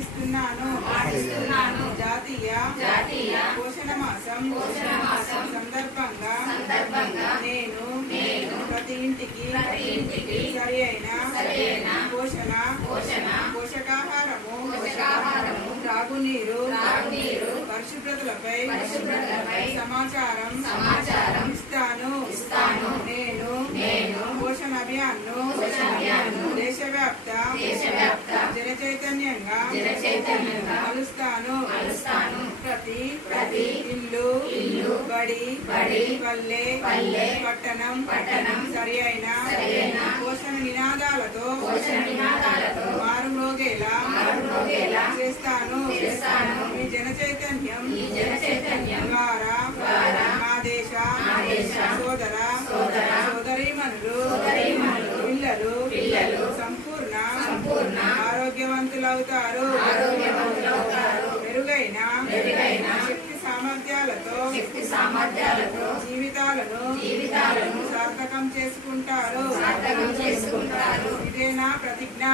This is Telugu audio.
పాటిస్తున్నాను జాతీయ పోషణ మాసం సందర్భంగా నేను ప్రతి ఇంటికి సరి అయిన పోషకాహారము త్రాగునీరు పరిశుభ్రతలపై సమాచారం ఇస్తాను నేను పోషణ అభియాన్ను దేశవ్యాప్త జన చైతన్యంగా మలుస్తాను ప్రతి ఇల్లు బడి పల్లె పట్టణం సరి అయిన పోషణ నినాదాలతో మారుమోగేలా చేస్తాను ఈ జన చైతన్యం ద్వారా మా దేశ సోదర సోదరీమణులు పిల్లలు సంపూర్ణ ఆరోగ్యవంతులవుతారు మెరుగైన శక్తి సామర్థ్యాలతో జీవితాలను సార్థకం చేసుకుంటారు ఇదే నా ప్రతిజ్ఞ